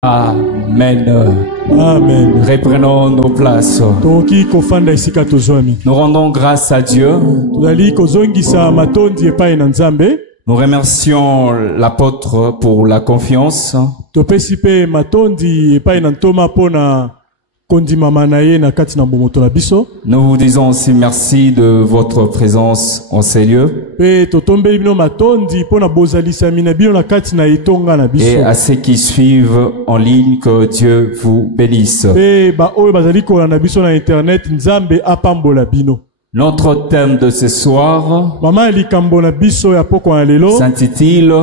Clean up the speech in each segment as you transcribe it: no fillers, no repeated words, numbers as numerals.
Amen. Amen. Reprenons nos places. Nous rendons grâce à Dieu. Nous remercions l'apôtre pour la confiance. Nous vous disons aussi merci de votre présence en ces lieux. Et à ceux qui suivent en ligne, que Dieu vous bénisse. Notre thème de ce soir s'intitule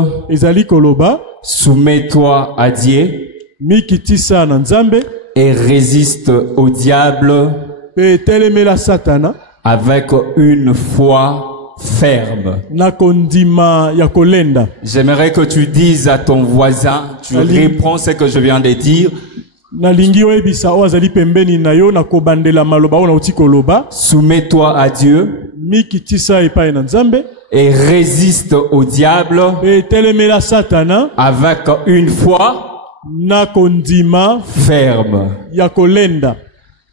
« Soumets-toi à Dieu et résiste au diable avec une foi ferme. » J'aimerais que tu dises à ton voisin, tu reprends ce que je viens de dire. Soumets-toi à Dieu et résiste au diable avec une foi ferme.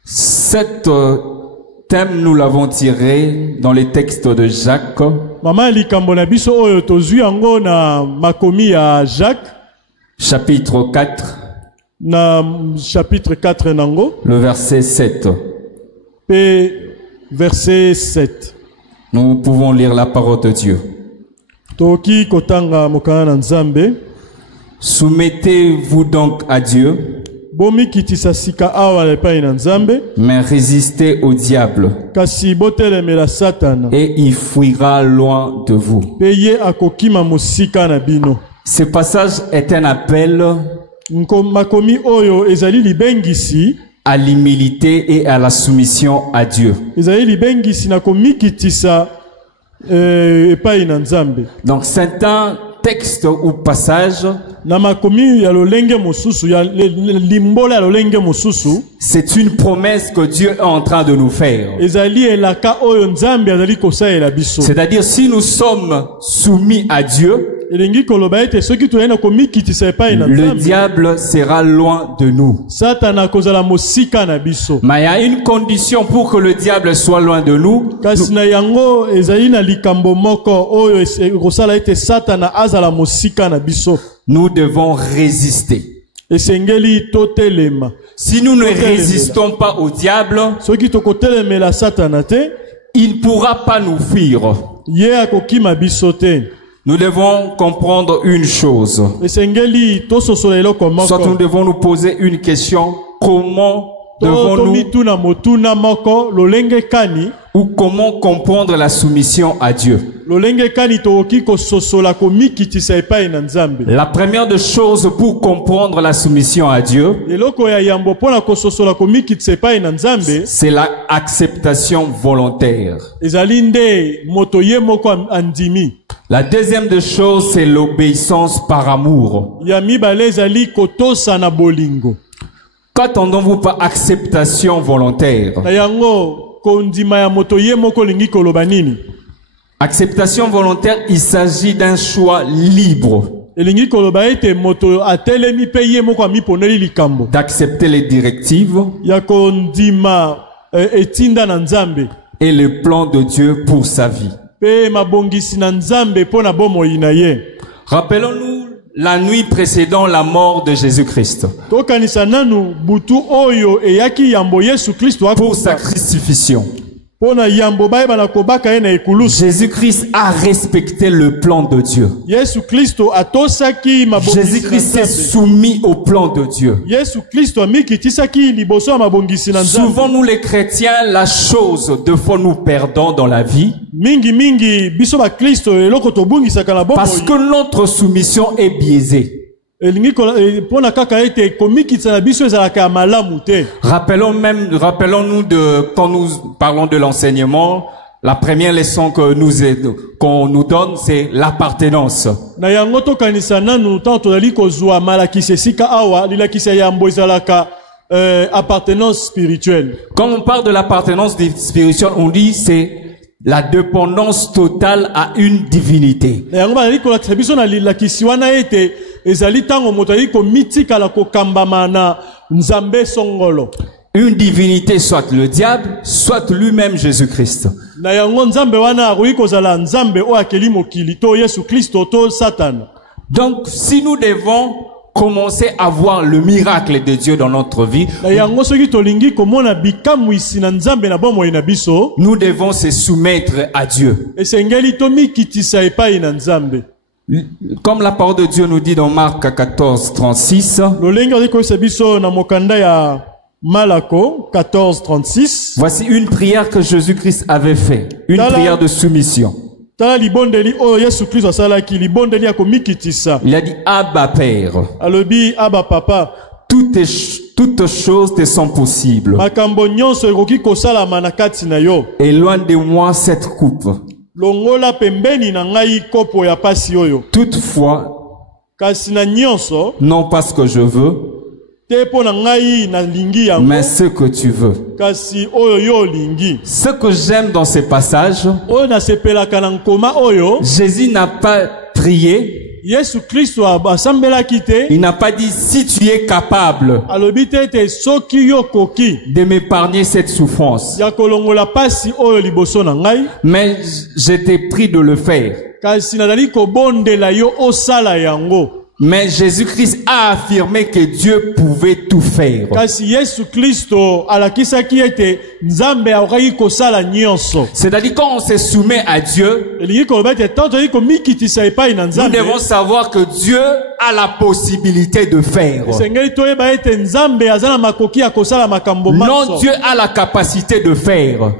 Cet thème, nous l'avons tiré dans les textes de Jacques. Chapitre 4. Le verset 7. Verset 7. Nous pouvons lire la parole de Dieu. Soumettez-vous donc à Dieu, mais résistez au diable, et il fuira loin de vous. Ce passage est un appel à l'humilité et à la soumission à Dieu. Donc c'est un texte ou passage, c'est une promesse que Dieu est en train de nous faire. C'est-à-dire, si nous sommes soumis à Dieu, le diable sera loin de nous. Mais il y a une condition pour que le diable soit loin de nous. Nous devons résister. Si nous ne résistons pas au diable, il ne pourra pas nous fuir. Nous devons comprendre une chose. Soit nous devons nous poser une question: comment devons-nous ou comment comprendre la soumission à Dieu? La première des choses pour comprendre la soumission à Dieu, c'est l'acceptation volontaire. La deuxième des choses, c'est l'obéissance par amour. Qu'attendons-vous par acceptation volontaire? Acceptation volontaire, il s'agit d'un choix libre d'accepter les directives et le plan de Dieu pour sa vie. Rappelons-nous la nuit précédant la mort de Jésus-Christ, pour sa crucifixion. Jésus-Christ a respecté le plan de Dieu. Jésus-Christ s'est soumis au plan de Dieu. Souvent, nous les chrétiens, la chose de fois nous perdons dans la vie, parce que notre soumission est biaisée. Rappelons-nous de, quand nous parlons de l'enseignement, la première leçon qu'on nous donne, c'est l'appartenance. Appartenance spirituelle. Quand on parle de l'appartenance spirituelle, on dit c'est la dépendance totale à une divinité. ezali tango moto ali ko mitikala ko kambama na nzambe songolo. Une divinité, soit le diable, soit lui-même Jésus-Christ. Na yango nzambe wana akoki kozala nzambe o akeli mokili to Yesu Kristo to Satan. Donc si nous devons commencer à voir le miracle de Dieu dans notre vie, nous devons se soumettre à Dieu. Comme la parole de Dieu nous dit dans Marc 14, 36, voici une prière que Jésus-Christ avait faite, une prière de soumission. Il a dit Abba Père. Toutes choses te sont possibles. Éloigne de moi cette coupe. Toutefois, non pas ce que je veux, mais ce que tu veux. Ce que j'aime dans ces passages, Jésus n'a pas prié. Il n'a pas dit si tu es capable de m'épargner cette souffrance. Mais je t'ai pris de le faire. Mais Jésus-Christ a affirmé que Dieu pouvait tout faire. C'est-à-dire quand on se soumet à Dieu, nous devons savoir que Dieu a la possibilité de faire. Non, Dieu a la capacité de faire.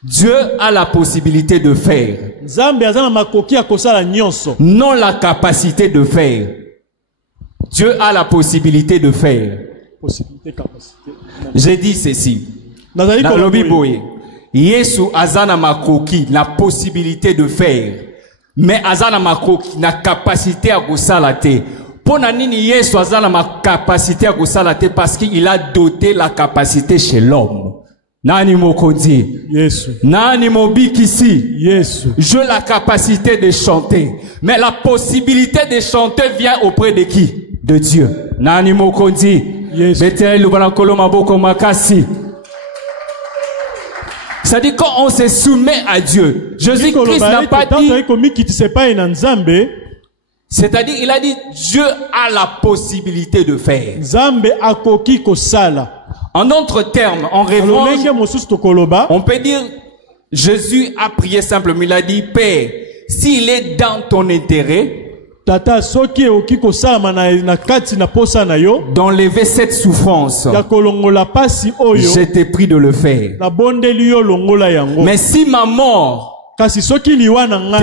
Dieu a la possibilité de faire. Non la capacité de faire. Dieu a la possibilité de faire. J'ai dit ceci. Yesu azana makoki la possibilité de faire. Mais azana makoki na capacité à gosalate. Pona nini Yesu azana ma capacité à gosalate parce qu'il a doté la capacité chez l'homme. Nani mokondi. Yesu. Nani mobikisi. Yesu. J'ai la capacité de chanter. Mais la possibilité de chanter vient auprès de qui? De Dieu. Nani mokondi. Yesu. Betel lubanakolo maboko makasi. C'est-à-dire quand on se soumet à Dieu, Jésus-Christ n'a pas dit. C'est-à-dire il a dit Dieu a la possibilité de faire. En d'autres termes, en revanche, on peut dire, Jésus a prié simplement, il a dit, Père, s'il est dans ton intérêt, d'enlever cette souffrance, je t'ai pris de le faire. Mais si ma mort te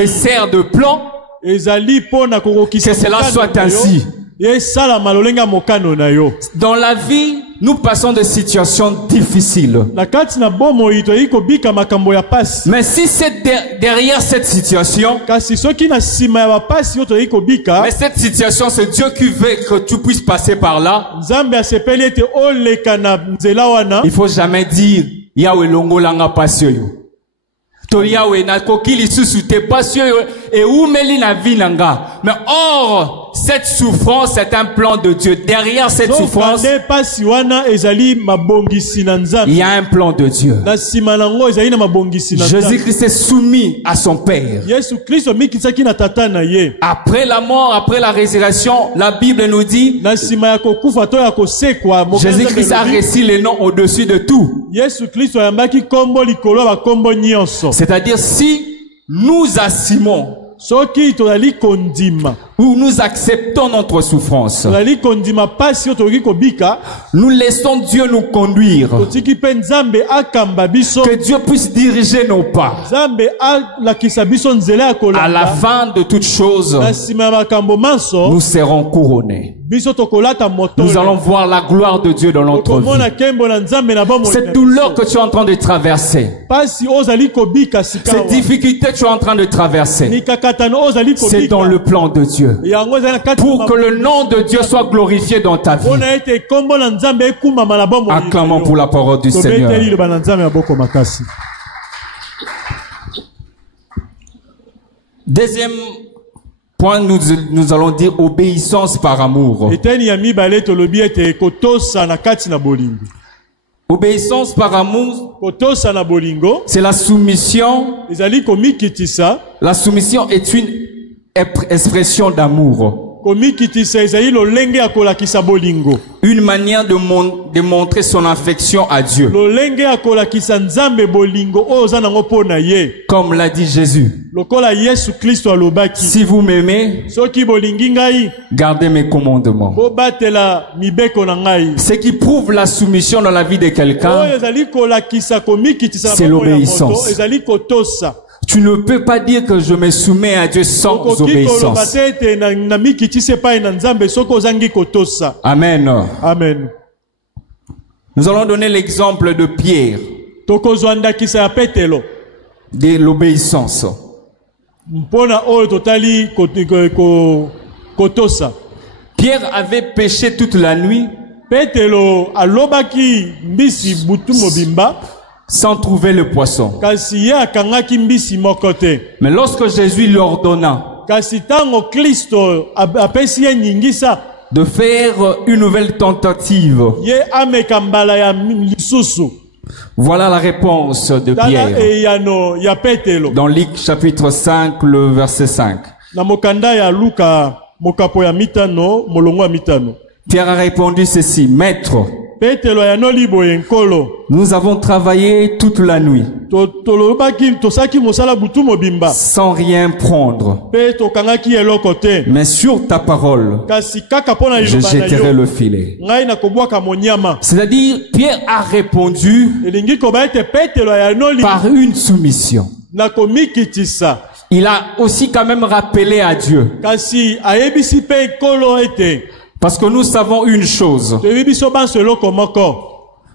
sert de plan, que cela soit ainsi. Dans la vie, nous passons des situations difficiles. Mais si c'est derrière cette situation, mais cette situation, c'est Dieu qui veut que tu puisses passer par là. Il faut jamais dire Yahweh longo langa pasio yo. To Yahweh na kokili susu te pasio et où meli na vie nanga. Mais or cette souffrance est un plan de Dieu. Derrière cette souffrance, il y a un plan de Dieu. Jésus-Christ est soumis à son Père. Après la mort, après la résurrection, la Bible nous dit Jésus-Christ a reçu le nom au-dessus de tout. C'est-à-dire si nous assumons où nous acceptons notre souffrance, nous laissons Dieu nous conduire, que Dieu puisse diriger nos pas. À la fin de toutes choses, nous serons couronnés. Nous allons voir la gloire de Dieu dans notre vie. Cette douleur que tu es en train de traverser, cette difficulté que tu es en train de traverser, c'est dans le plan de Dieu. Pour que le nom de Dieu soit glorifié dans ta vie. Acclamons pour la parole du Seigneur. Deuxième Point, nous allons dire obéissance par amour. Obéissance par amour, c'est la soumission. La soumission est une expression d'amour. Une manière de montrer son affection à Dieu. Comme l'a dit Jésus. Si vous m'aimez, gardez mes commandements. Ce qui prouve la soumission dans la vie de quelqu'un, c'est l'obéissance. Tu ne peux pas dire que je me soumets à Dieu sans obéissance. Amen. Amen. Nous allons donner l'exemple de Pierre. De l'obéissance. Pierre avait péché toute la nuit sans trouver le poisson. Mais lorsque Jésus lui ordonna de faire une nouvelle tentative, voilà la réponse de Pierre. Dans Luc chapitre 5, le verset 5. Pierre a répondu ceci: Maître, nous avons travaillé toute la nuit sans rien prendre. Mais sur ta parole, je jetterai le filet. C'est-à-dire, Pierre a répondu par une soumission. Il a aussi quand même rappelé à Dieu. Parce que nous savons une chose.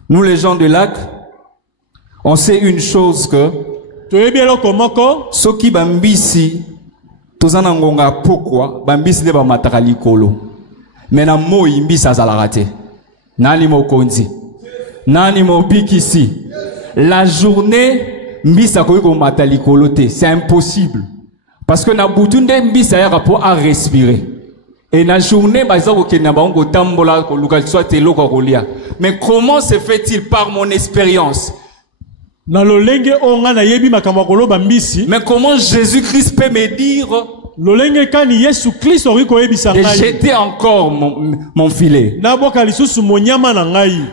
Nous les gens de Lac, on sait une chose que soki bambisi tozana ngonga pourquoi bambisi de bamataka likolo. Mais na mo imbisi azalaka. Nani mokonzi? Nani mobikisi? La journée mbisa koyi ko mata likolo te, c'est impossible. Parce que na butunde mbisa ya rapport à respirer. Et la journée, mais comment se fait-il par mon expérience? Mais comment Jésus-Christ peut me dire de jeter encore mon filet?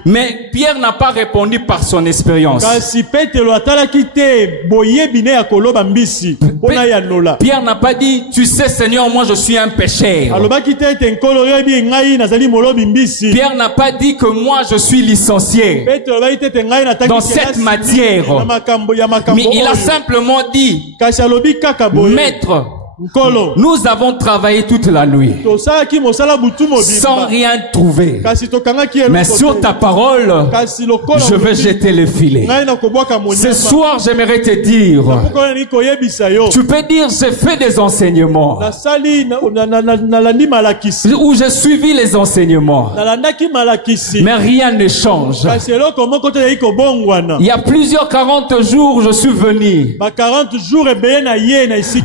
Mais Pierre n'a pas répondu par son expérience. Pierre n'a pas dit, tu sais Seigneur, moi je suis un pécheur. Pierre n'a pas dit que moi je suis licencié dans cette matière. Mais il a simplement dit, Maître, nous avons travaillé toute la nuit sans rien trouver. Mais sur ta parole, je vais jeter le filet. Ce soir, j'aimerais te dire, tu peux dire, j'ai fait des enseignements où j'ai suivi les enseignements, mais rien ne change. Il y a plusieurs 40 jours, je suis venu,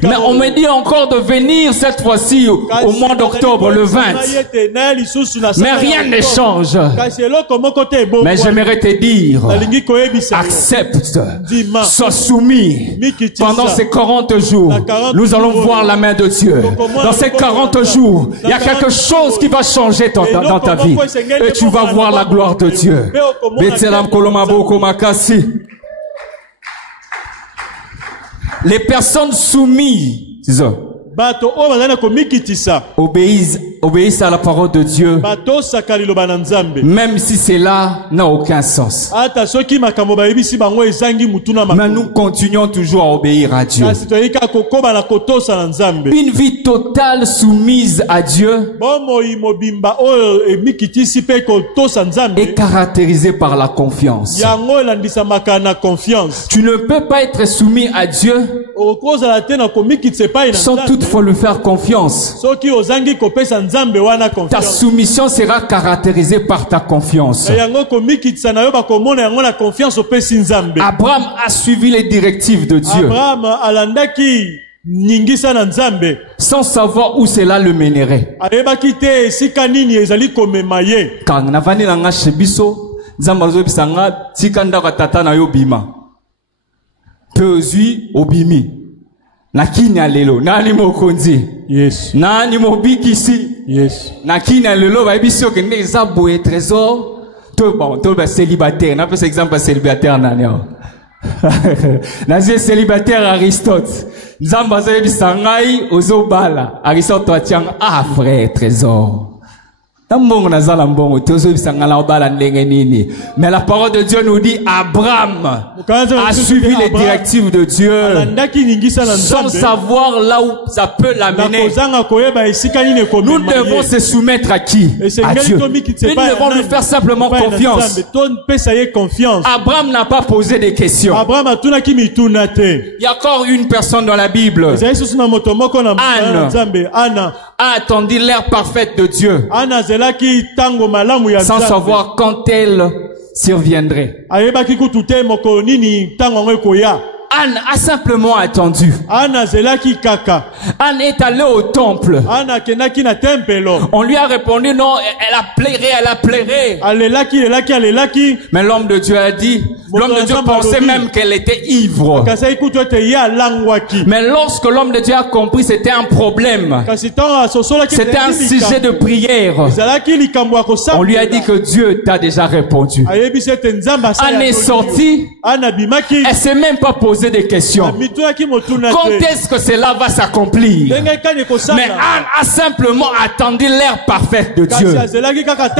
mais on me dit encore de venir cette fois-ci au mois d'octobre, le 20. Mais rien ne change. Mais j'aimerais te dire, accepte, sois soumis. Pendant ces 40 jours, nous allons voir la main de Dieu. Dans ces 40 jours, il y a quelque chose qui va changer dans ta vie. Et tu vas voir la gloire de Dieu. Les personnes soumises obéissent à la parole de Dieu, même si cela n'a aucun sens. Mais nous continuons toujours à obéir à Dieu. Une vie totale soumise à Dieu est caractérisée par la confiance. Tu ne peux pas être soumis à Dieu sans toutefois lui faire confiance. Ta soumission sera caractérisée par ta confiance. Abraham a suivi les directives de Dieu. sans savoir où cela le mènerait. Car navani nanga shebiso zambazo bisanga tikanda katata na yo bima peuzui obimi nakini alelo nani mokonzi yes nani mobikisi yes nakini alelo ba biso kende ezabo et trésor to bon to ba célibataire na par exemple célibataire nani nazi célibataire Aristote Zambazo bisangai ozobala Aristote atiang ah frère trésor. Mais la parole de Dieu nous dit Abraham a suivi les directives de Dieu sans savoir là où ça peut l'amener. Nous devons se soumettre à qui? À Dieu. Nous devons lui faire simplement confiance. Abraham n'a pas posé des questions. Il y a encore une personne dans la Bible, Anne, a attendu l'ère parfaite de Dieu sans savoir quand elle surviendrait. Anne a simplement attendu. Anne est allée au temple. On lui a répondu non, elle a pleuré. Mais l'homme de Dieu a dit, l'homme de Dieu pensait même qu'elle était ivre. Mais lorsque l'homme de Dieu a compris c'était un problème, c'était un sujet de prière, on lui a dit que Dieu t'a déjà répondu. Anne est sortie, elle s'est même pas posée des questions. Quand est-ce que cela va s'accomplir? Mais Anne a simplement attendu l'ère parfaite de Dieu.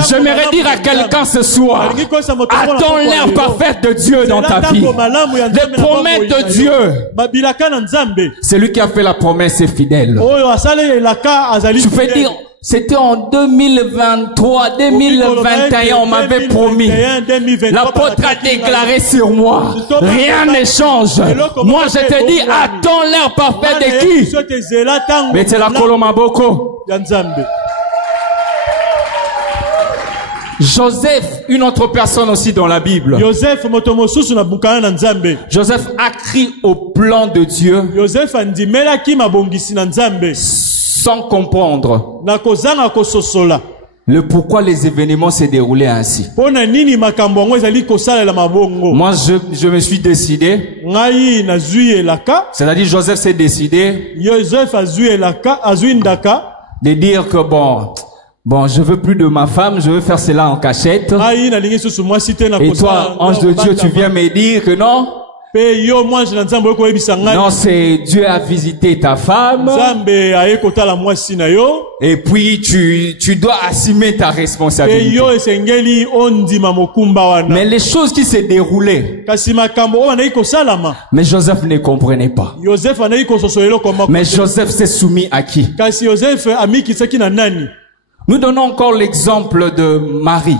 J'aimerais dire à quelqu'un ce soir, attends l'ère parfaite de Dieu dans ta vie. Les promesses de Dieu. Celui qui a fait la promesse est fidèle. Tu peux dire, c'était en 2023, 2021, on m'avait promis. L'apôtre a déclaré sur moi, rien ne change. Moi je te dis, attends l'heure parfaite de qui? Mais c'est la Kolomaboko. Joseph, une autre personne aussi dans la Bible. Joseph a crié au plan de Dieu sans comprendre le pourquoi les événements s'est déroulés ainsi. Moi, je me suis décidé, c'est-à-dire Joseph s'est décidé de dire que bon, je veux plus de ma femme, je veux faire cela en cachette. Et toi, ange de Dieu, tu viens me dire que non? Non, c'est Dieu a visité ta femme. Et puis tu dois assumer ta responsabilité. Mais les choses qui s'est déroulées, mais Joseph ne comprenait pas. Mais Joseph s'est soumis à qui? Nous donnons encore l'exemple de Marie.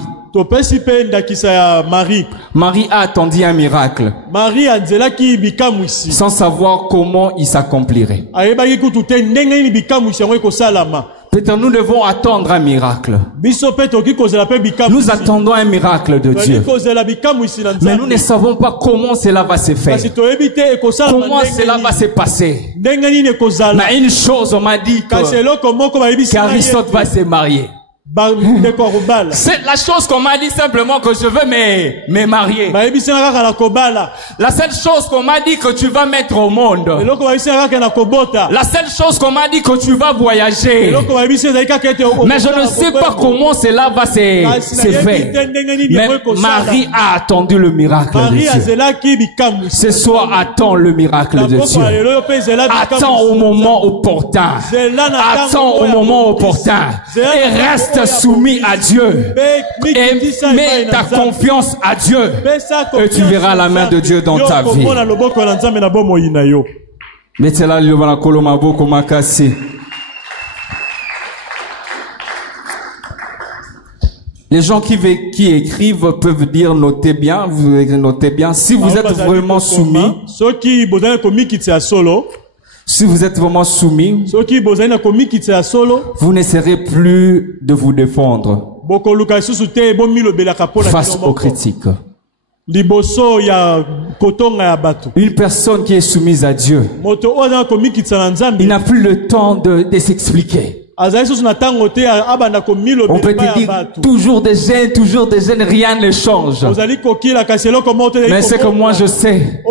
Marie a attendu un miracle sans savoir comment il s'accomplirait. Peut-être nous devons attendre un miracle. Nous attendons un miracle de Dieu. Mais nous ne savons pas comment cela va se faire. Comment cela va se passer. Mais une chose, on m'a dit qu'Aristote va se marier. C'est la chose qu'on m'a dit simplement que je veux me marier. La seule chose qu'on m'a dit que tu vas mettre au monde. La seule chose qu'on m'a dit que tu vas voyager. Mais je ne sais pas comment cela va se faire. Mais Marie a attendu le miracle de Dieu. Ce soir, attends le miracle de Dieu. Attends au moment opportun. Attends au moment opportun. Et reste soumis à Dieu et mets ta confiance à Dieu et tu verras la main de Dieu dans ta vie. Les gens qui écrivent peuvent dire notez bien, vous notez bien. Si vous êtes vraiment soumis, si vous êtes vraiment soumis, vous n'essaierez plus de vous défendre face aux critiques. Une personne qui est soumise à Dieu, il n'a plus le temps de s'expliquer. On peut te dire toujours des gènes, rien ne change. Mais c'est que moi je sais,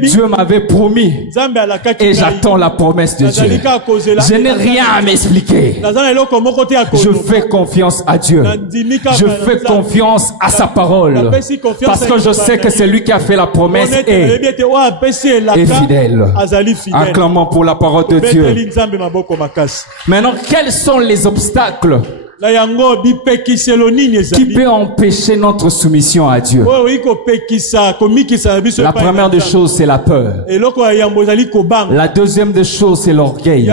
Dieu m'avait promis et j'attends la promesse de Dieu. Je n'ai rien à m'expliquer. Je fais confiance à Dieu. Je fais confiance à sa parole. Parce que je sais que c'est lui qui a fait la promesse et fidèle. Acclamons pour la parole de Dieu. Maintenant, quels sont les obstacles qui peut empêcher notre soumission à Dieu? La première des choses, c'est la peur. La deuxième des choses, c'est l'orgueil.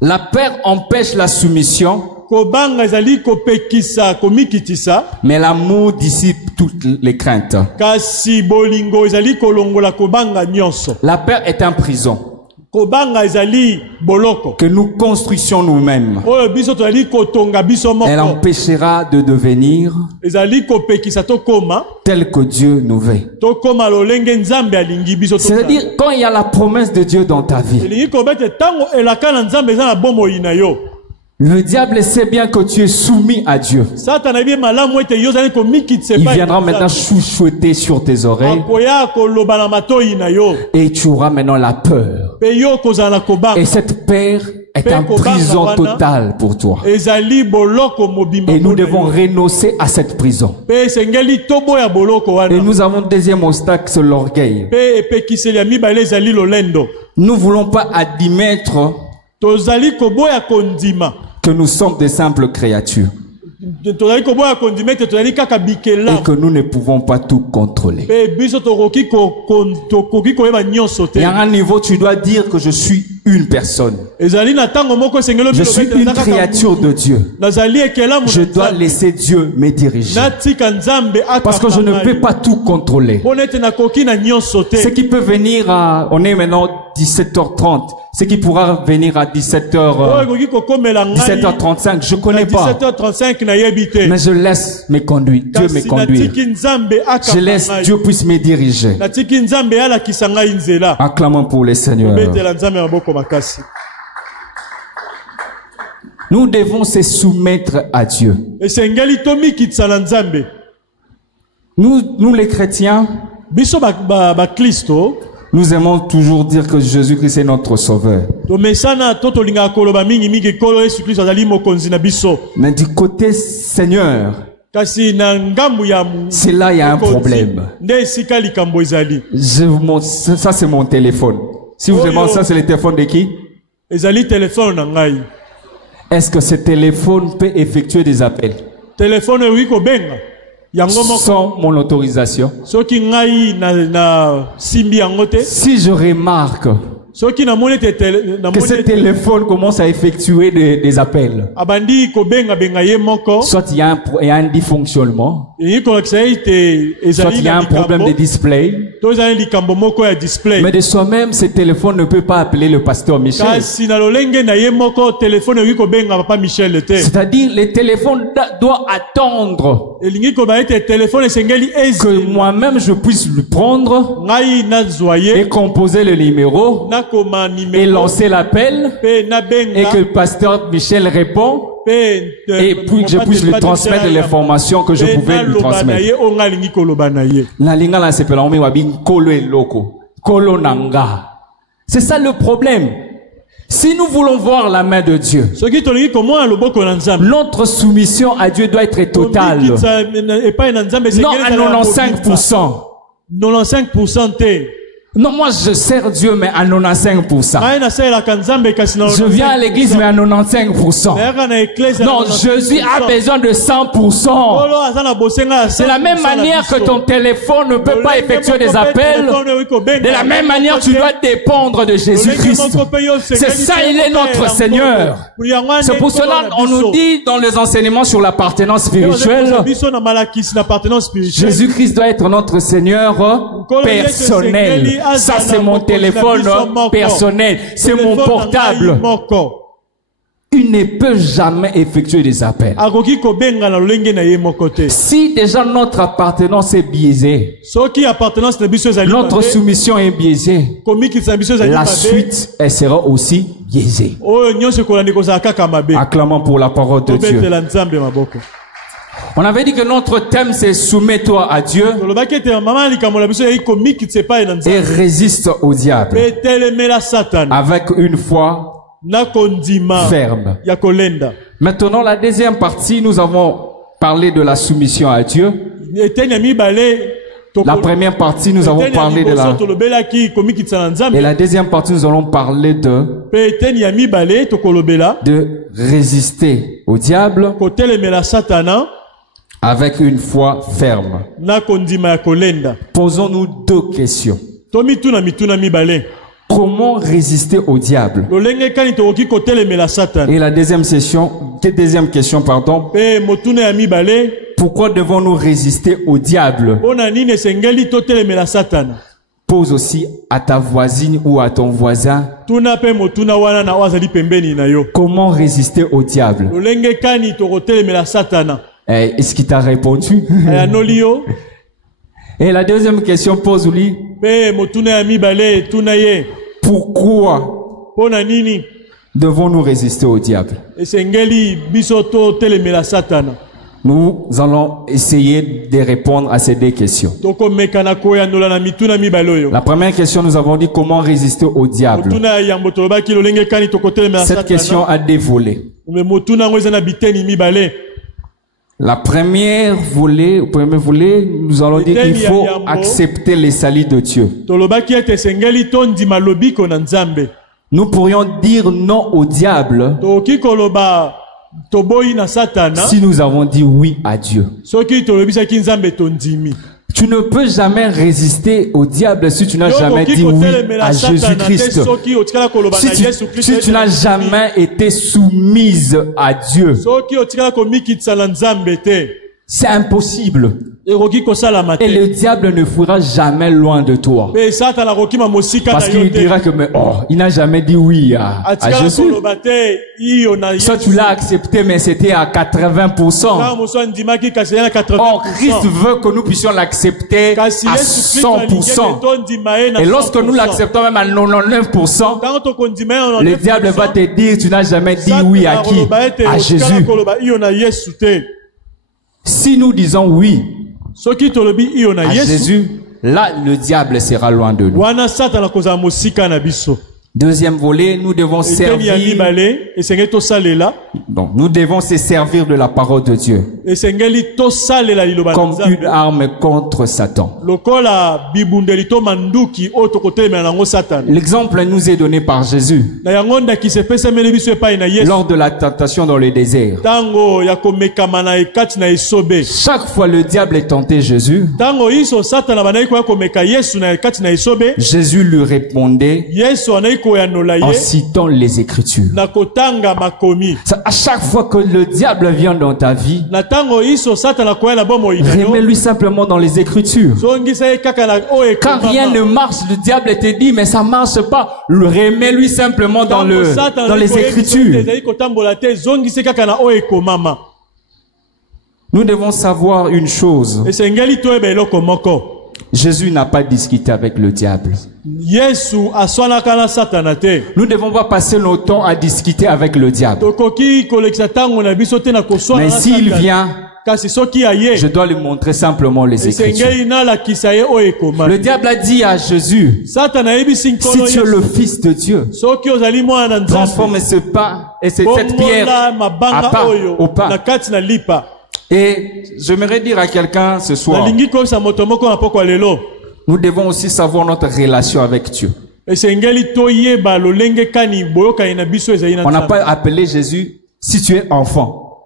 La peur empêche la soumission, mais l'amour dissipe toutes les craintes. La peur est en prison que nous construisons nous-mêmes. Elle empêchera de devenir tel que Dieu nous veut. C'est-à-dire, quand il y a la promesse de Dieu dans ta vie, le diable sait bien que tu es soumis à Dieu. Il viendra maintenant chouchouetter sur tes oreilles et tu auras maintenant la peur. Et cette peur est en prison totale pour toi. Et nous devons renoncer à cette prison. Et nous avons un deuxième obstacle, c'est l'orgueil. Nous ne voulons pas admettre que nous sommes des simples créatures et que nous ne pouvons pas tout contrôler. Et à un niveau, tu dois dire que je suis une personne. Je suis une créature de Dieu. Je dois laisser Dieu me diriger. Parce que je ne peux pas tout contrôler. Ce qui peut venir à... On est maintenant 17h30. Ce qui pourra venir à 17h35, je connais pas. Mais je laisse me conduire. Dieu me conduire. Je laisse Dieu puisse me diriger. Acclamons pour les seigneurs. Nous devons se soumettre à Dieu. Nous les chrétiens, nous aimons toujours dire que Jésus-Christ est notre sauveur. Mais du côté Seigneur, c'est là il y a un problème. Ça c'est mon téléphone. Si vous demandez ça, c'est le téléphone de qui? Est-ce que ce téléphone peut effectuer des appels sans mon autorisation? Si je remarque que ce téléphone commence à effectuer des appels, soit il y a un dysfonctionnement, soit il y a un problème de display, mais de soi-même ce téléphone ne peut pas appeler le pasteur Michel. C'est-à-dire le téléphone doit attendre que moi-même je puisse le prendre et composer le numéro et lancer l'appel et que le pasteur Michel répond et puis que je puisse lui transmettre l'information que je pouvais lui transmettre. C'est ça le problème. Si nous voulons voir la main de Dieu, notre soumission à Dieu doit être totale. Non à 95%. 95%. Non, moi je sers Dieu, mais à 95%. Je viens à l'église, mais à 95%. Non, Jésus a besoin de 100%. C'est la même manière que ton téléphone ne peut pas effectuer des appels. De la même manière, tu dois dépendre de Jésus-Christ. C'est ça, il est notre Seigneur. C'est pour cela on nous dit dans les enseignements sur l'appartenance spirituelle, Jésus-Christ doit être notre Seigneur personnel. Ça, c'est mon téléphone personnel. C'est mon portable. il ne peut jamais effectuer des appels. Si déjà notre appartenance est biaisée, notre soumission est biaisée, la suite, elle sera aussi biaisée. Acclamons pour la parole de Dieu. On avait dit que notre thème c'est soumets-toi à Dieu et résiste au diable avec une foi ferme. Maintenant, la deuxième partie, nous avons parlé de la soumission à Dieu. La première partie, nous avons parlé de la... Et la deuxième partie, nous allons parler de résister au diable avec une foi ferme. Posons-nous deux questions. Comment résister au diable? Et la deuxième question, pardon. Pourquoi devons-nous résister au diable? Pose aussi à ta voisine ou à ton voisin. Comment résister au diable? Est-ce qu'il t'a répondu? Et la deuxième question pose-lui. Pourquoi devons-nous résister au diable? Nous allons essayer de répondre à ces deux questions. La première question, nous avons dit comment résister au diable. Cette question a deux volets. La première volet, nous allons dire qu'il faut accepter les saluts de Dieu. Nous pourrions dire non au diable si nous avons dit oui à Dieu. Tu ne peux jamais résister au diable si tu n'as jamais dit oui à Jésus-Christ. Si tu n'as jamais été soumise à Dieu, c'est impossible. Et le diable ne fuira jamais loin de toi. Parce qu'il dira que il n'a jamais dit oui à Jésus. Soit tu l'as accepté, mais c'était à 80%. Or, Christ veut que nous puissions l'accepter à 100%. Et lorsque nous l'acceptons même à 99%, le diable va te dire, tu n'as jamais dit oui à qui? À Jésus. Si nous disons oui à Jésus, là le diable sera loin de nous. Deuxième volet, nous devons servir. Donc, nous devons se servir de la parole de Dieu comme une arme contre Satan. L'exemple nous est donné par Jésus lors de la tentation dans le désert. Chaque fois le diable est tenté Jésus, Jésus lui répondait en citant les Écritures. À chaque fois que le diable vient dans ta vie, remets-lui simplement dans les Écritures. Quand rien ne marche, le diable te dit mais ça marche pas. Remets-lui simplement dans les Écritures. Nous devons savoir une chose. Jésus n'a pas discuté avec le diable. Nous ne devons pas passer notre temps à discuter avec le diable. Mais s'il vient, je dois lui montrer simplement les Écritures. Le diable a dit à Jésus, si tu es le Fils de Dieu, transforme ce pain et cette pierre au pain. Et j'aimerais dire à quelqu'un ce soir, nous devons aussi savoir notre relation avec Dieu. On n'a pas appelé Jésus si tu es enfant.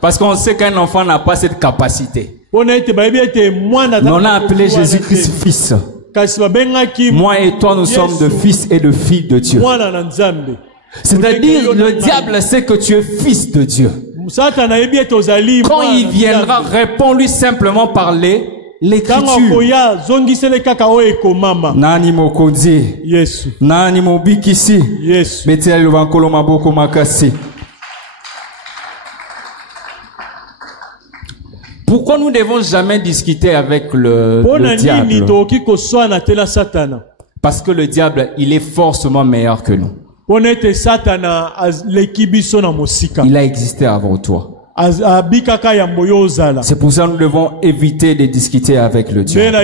Parce qu'on sait qu'un enfant n'a pas cette capacité. Mais on a appelé Jésus-Christ fils. Moi et toi, nous sommes de fils et de filles de Dieu. C'est-à-dire, le diable sait que tu es fils de Dieu. Quand il viendra, réponds-lui simplement par les l'écriture. Nani mokonzi. Yesu. Nani mobikisi. Yesu. Beteli lubankolo maboko makasi. Pourquoi nous ne devons jamais discuter avec le diable? Parce que le diable, il est forcément meilleur que nous. Il a existé avant toi. C'est pour ça que nous devons éviter de discuter avec le diable.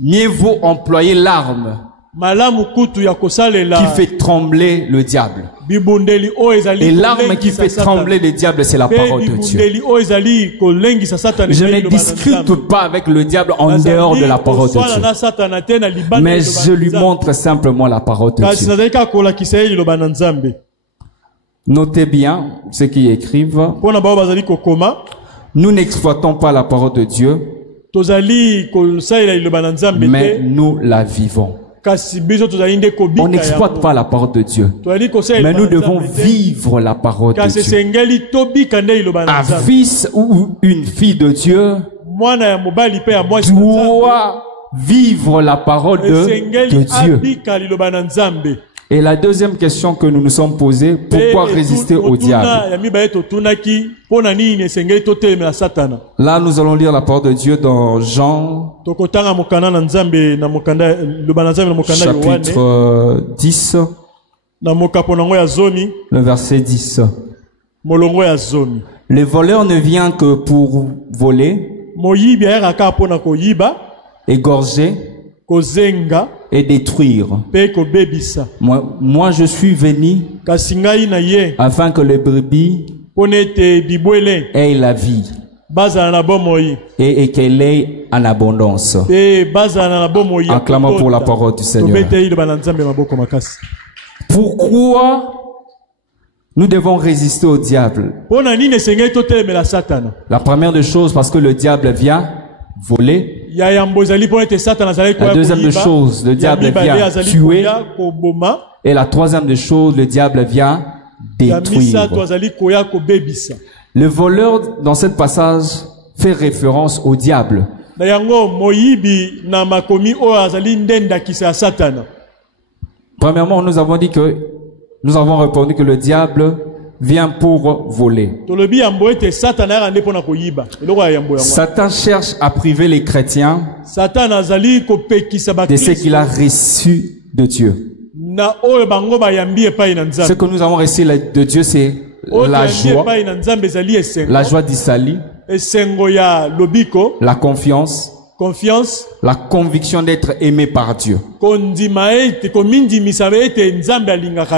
Mieux vaut employer l'arme qui fait trembler le diable. Et l'arme qui fait trembler le diable, c'est la parole de Dieu. Je ne discute pas avec le diable en dehors de la parole de Dieu. Mais je lui montre simplement la parole de Dieu. Notez bien ce qu'ils écrivent. Nous n'exploitons pas la parole de Dieu, mais nous la vivons. On n'exploite pas la parole de Dieu, mais nous devons vivre la parole de Dieu. Un fils ou une fille de Dieu doit vivre la parole de Dieu. Et la deuxième question que nous nous sommes posée, pourquoi résister au diable? Là, nous allons lire la parole de Dieu dans Jean, chapitre 10, le verset 10. Le voleur ne vient que pour voler, égorger et détruire. Moi, je suis venu afin que les brebis aient la vie et qu'elle ait en abondance. Acclamons pour la parole du Seigneur. Pourquoi nous devons résister au diable? La première des choses, parce que le diable vient voler. La deuxième des choses, le diable vient tuer. Et la troisième des choses, le diable vient détruire. Le voleur, dans ce passage, fait référence au diable. Premièrement, nous avons répondu que le diable vient pour voler. Satan cherche à priver les chrétiens de ce qu'il a reçu de Dieu. Ce que nous avons reçu de Dieu, c'est la joie d'Isali, la confiance, la conviction d'être aimé par Dieu.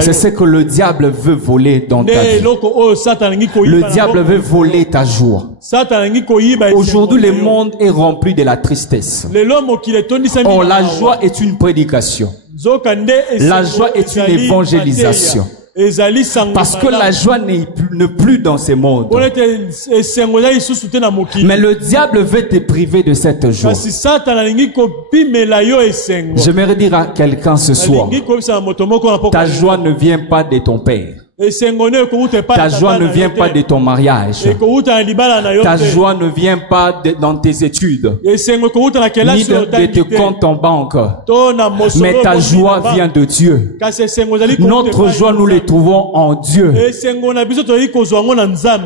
C'est ce que le diable veut voler dans ta vie. Le diable veut voler ta joie. Aujourd'hui, le monde est rempli de la tristesse. Or, la joie est une prédication. La joie est une évangélisation. Parce que la joie n'est plus dans ce monde. Mais le diable veut te priver de cette joie. J'aimerais dire à quelqu'un ce soir, ta joie ne vient pas de ton père. Ta joie ne vient pas de ton mariage. Ta joie ne vient pas dans tes études, ni de tes comptes en banque. Mais ta joie vient de Dieu. Notre joie, nous les trouvons en Dieu.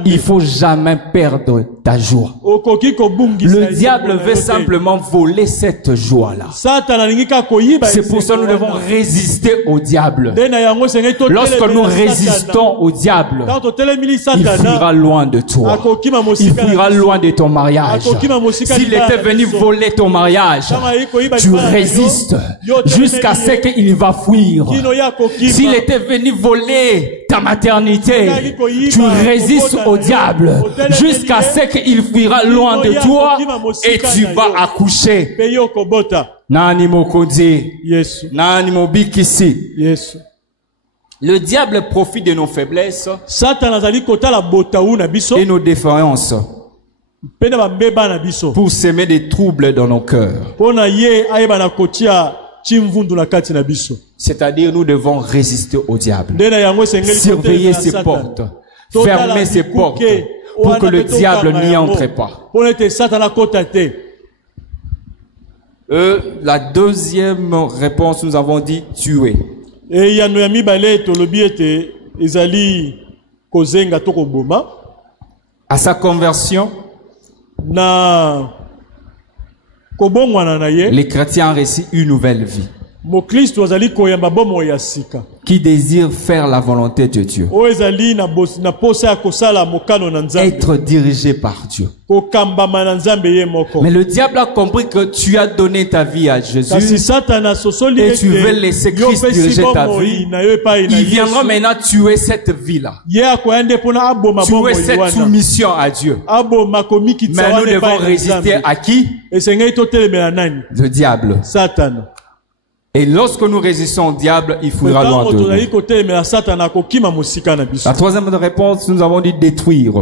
Il faut jamais perdre ta joie. Le diable veut simplement voler cette joie-là. C'est pour ça que nous devons résister au diable. Lorsque nous résistons au diable, il fuira loin de toi. Il fuira loin de ton mariage. S'il était venu voler ton mariage, tu résistes jusqu'à ce qu'il va fuir. S'il était venu voler ta maternité, tu résistes au diable jusqu'à ce qu'il fuira loin de toi et tu vas accoucher. Nani mokonzi, nani mobikisi. Le diable profite de nos faiblesses et nos défaillances pour semer des troubles dans nos cœurs. C'est-à-dire, nous devons résister au diable. Surveiller ses portes. Fermer ses portes. pour que le diable n'y entre pas. La deuxième réponse, nous avons dit tuer. À sa conversion, les chrétiens ont reçu une nouvelle vie. Qui désire faire la volonté de Dieu. Être dirigé par Dieu. Mais le diable a compris que tu as donné ta vie à Jésus et tu veux laisser Christ diriger ta vie. Il viendra maintenant tuer cette vie-là. Tuer cette soumission à Dieu. Mais nous devons résister à qui? Le diable. Et lorsque nous résistons au diable, il fuira loin de nous. La troisième réponse, nous avons dit détruire.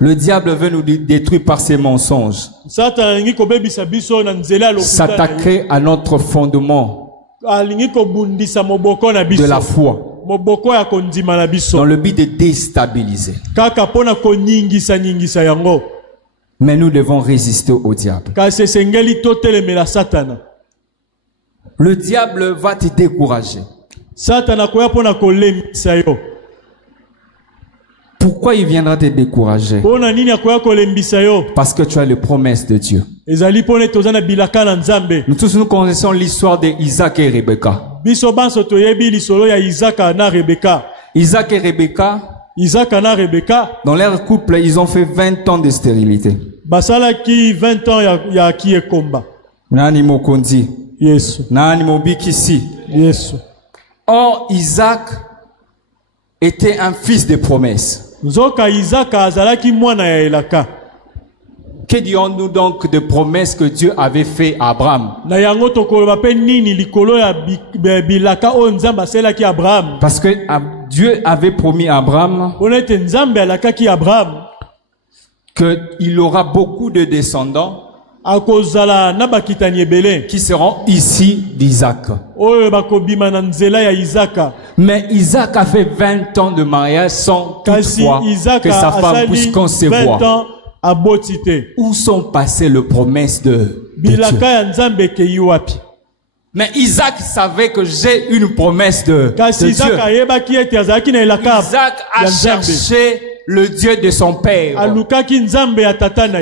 Le diable veut nous détruire par ses mensonges. S'attaquer à notre fondement de la foi, dans le but de déstabiliser. Mais nous devons résister au diable. Le diable va te décourager. Pourquoi il viendra te décourager? Parce que tu as les promesses de Dieu. Nous tous nous connaissons l'histoire d'Isaac et Rebecca. Isaac et Rebecca, dans leur couple, ils ont fait 20 ans de stérilité. Basalaki 20 ans ya komba. Nani mokondi. Yes. Nani mobikisi. Yes. Or, Isaac était un fils de promesse. Nzoka Isaac azalaki mwana ya elaka. Que dirons-nous donc de promesses que Dieu avait fait à Abraham? Parce que Dieu avait promis à Abraham qu'il aura beaucoup de descendants qui seront ici d'Isaac. Mais Isaac a fait 20 ans de mariage sans toutefois que sa femme puisse concevoir. Où sont passées les promesses de Dieu? Mais Isaac savait que j'ai une promesse de Dieu. Isaac a cherché le Dieu de son père.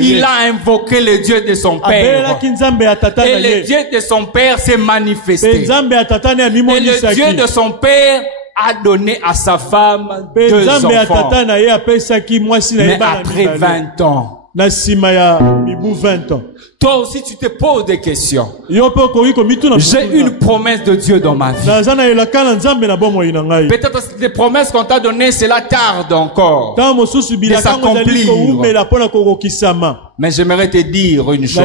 Il a invoqué le Dieu de son père. Et le Dieu de son père s'est manifesté. Et le Dieu de son père a donné à sa femme 2 enfants. Mais après 20 ans. Toi aussi tu te poses des questions. J'ai une promesse de Dieu dans ma vie. Peut-être les promesses qu'on t'a données, cela tarde encore de s'accomplir. Mais j'aimerais te dire une chose.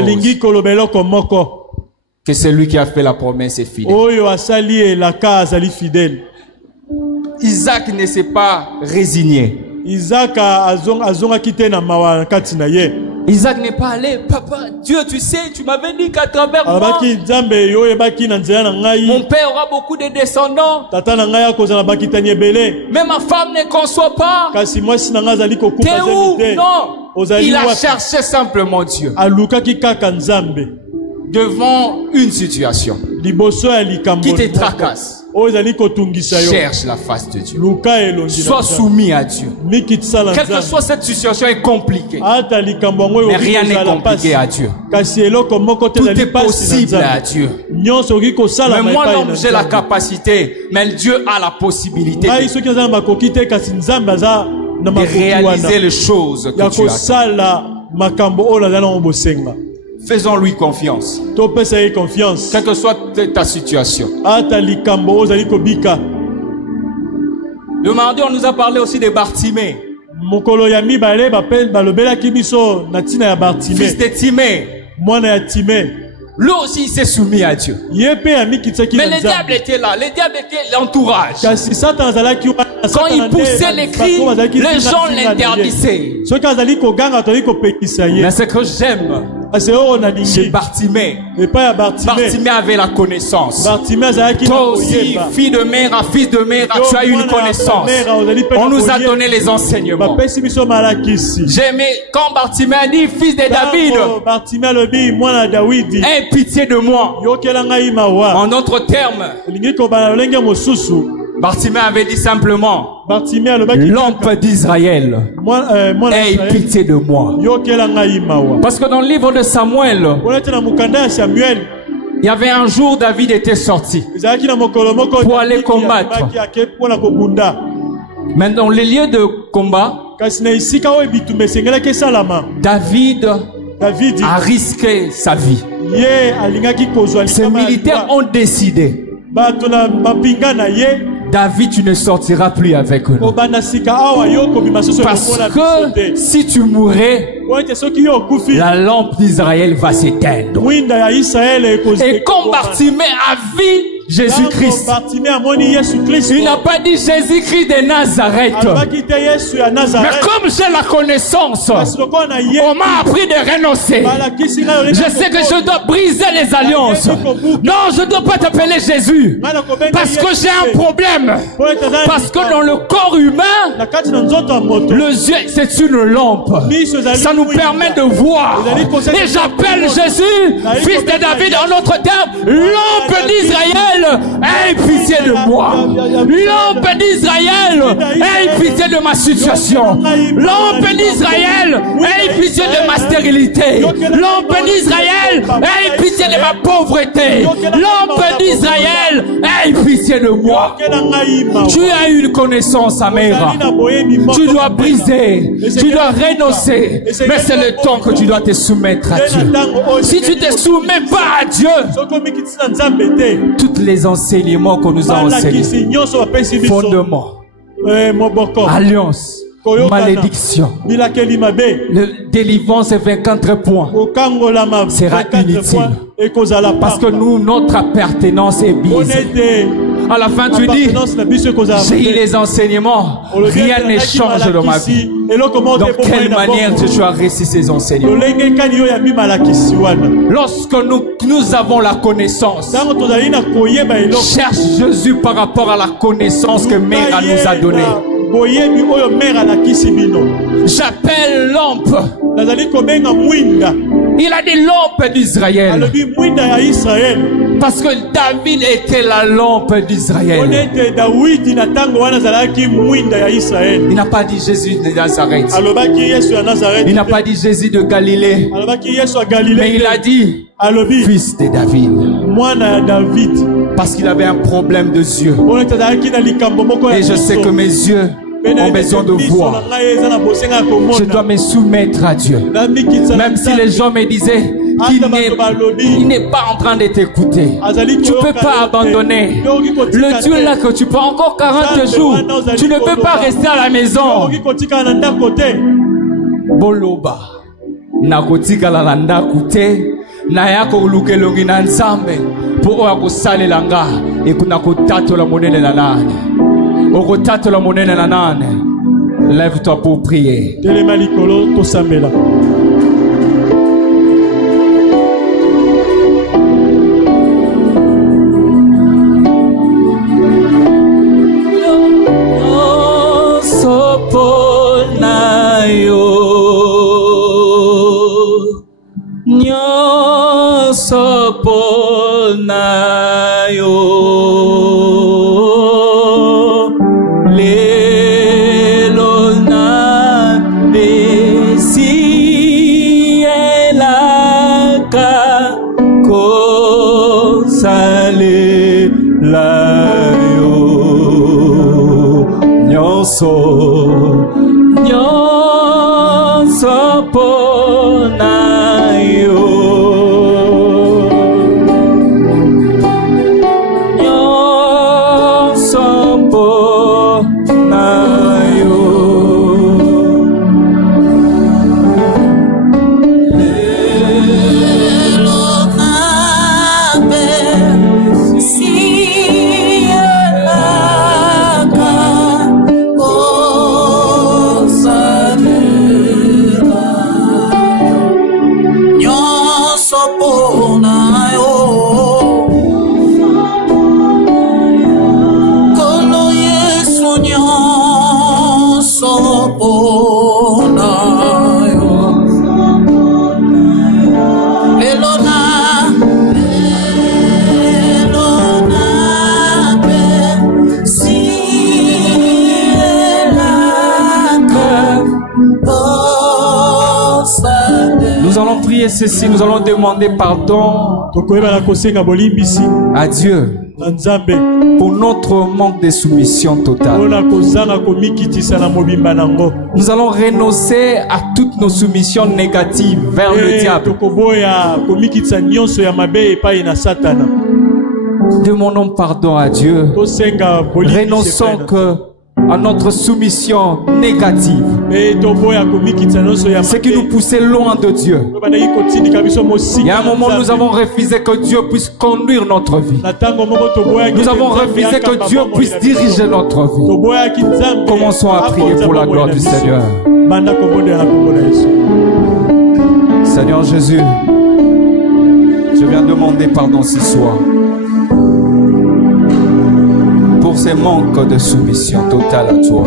Que celui qui a fait la promesse est fidèle. Isaac ne s'est pas résigné. Isaac n'est pas allé. Papa, Dieu, tu sais, tu m'avais dit qu'à travers moi, mon père aura beaucoup de descendants. Mais ma femme ne conçoit pas. T'es où? Non. Il a cherché simplement Dieu. Devant une situation qui te tracasse. Cherche la face de Dieu. Sois soumis à Dieu. Quelle que soit cette situation est compliquée. Mais rien n'est compliqué à Dieu. Tout est possible à Dieu. Mais moi l'homme j'ai la capacité. Mais Dieu a la possibilité de réaliser les choses que tu as. Faisons-lui confiance. Quelle que soit ta situation. Le mardi, on nous a parlé aussi de Bartimée. Fils de Timée. Lui aussi, il s'est soumis à Dieu. Mais le diable était là. Le diable était l'entourage. Quand il poussait les cris, les gens l'interdisaient. Mais ce que j'aime, Chez Bartimée. Bartimée avait la connaissance. Toi aussi, fille de mère, fils de mère, tu as eu une connaissance. On nous a donné les enseignements. J'aimais quand Bartimée a dit, fils de David, aie pitié de moi. En d'autres termes, Bartimée avait dit simplement, lampe d'Israël, aie pitié de moi. Parce que dans le livre de Samuel, il y avait un jour, David était sorti pour aller combattre. Mais dans les lieux de combat, David a risqué sa vie. Ces militaires ont décidé, David, tu ne sortiras plus avec nous. Parce que si tu mourais, la lampe d'Israël va s'éteindre. Et quand Bartimée a vu Jésus-Christ, il n'a pas dit Jésus-Christ de Nazareth. Mais comme j'ai la connaissance, on m'a appris de renoncer. Je sais que je dois briser les alliances. Non, je ne dois pas t'appeler Jésus. Parce que j'ai un problème. Parce que dans le corps humain, le yeux, c'est une lampe. Ça nous permet de voir. Et j'appelle Jésus, fils de David, en notre terme, lampe d'Israël. Aie pitié de moi. Lampe d'Israël, aie pitié de ma situation. Lampe d'Israël, aie pitié de ma stérilité. Lampe d'Israël, aie pitié de ma pauvreté. Lampe d'Israël, aie pitié de moi. Tu as une connaissance amère. Tu dois briser, tu dois renoncer. Mais c'est le temps que tu dois te soumettre à Dieu. Si tu te soumets pas à Dieu, toutes les enseignements qu'on nous a enseignés, fondement, alliance, malédiction, le délivrance et 24 points sera inutile. Parce que nous, notre appartenance est biaisée. À la fin, tu dis, j'ai eu les enseignements, rien ne change dans ma vie. Dans quelle manière tu as réussi ces enseignements? Lorsque nous avons la connaissance, cherche Jésus par rapport à la connaissance que Mère nous a donnée. J'appelle lampe. Il a dit lampe d'Israël. Parce que David était la lampe d'Israël. Il n'a pas dit Jésus de Nazareth. Il n'a pas dit Jésus de Galilée. Mais il a dit fils de David. Parce qu'il avait un problème de yeux. Et je sais que mes yeux ont besoin de voir. Je dois me soumettre à Dieu. Même si les gens me disaient qu'il n'est pas en train de t'écouter. Tu ne peux pas abandonner. Le Dieu là que tu prends encore 40 jours, tu ne peux pas rester à la maison. Boloba nakotika la landa kute na yako ulukelongi na nzambe po akosalela nga ekuna kotatola monene na nane okotatola monene na nane. Lève-toi pour prier. Telema likolo tosambela. prier ceci, nous allons demander pardon à Dieu pour notre manque de soumission totale. Nous allons renoncer à toutes nos soumissions négatives vers le diable. Demandons pardon à Dieu. Renonçons à notre soumission négative, ce qui nous poussait loin de Dieu. Il y a un moment où nous avons refusé que Dieu puisse conduire notre vie. Nous avons refusé que Dieu puisse diriger notre vie. Commençons à prier pour la gloire du Seigneur. Seigneur Jésus, je viens demander pardon ce soir pour ces manques de soumission totale à toi.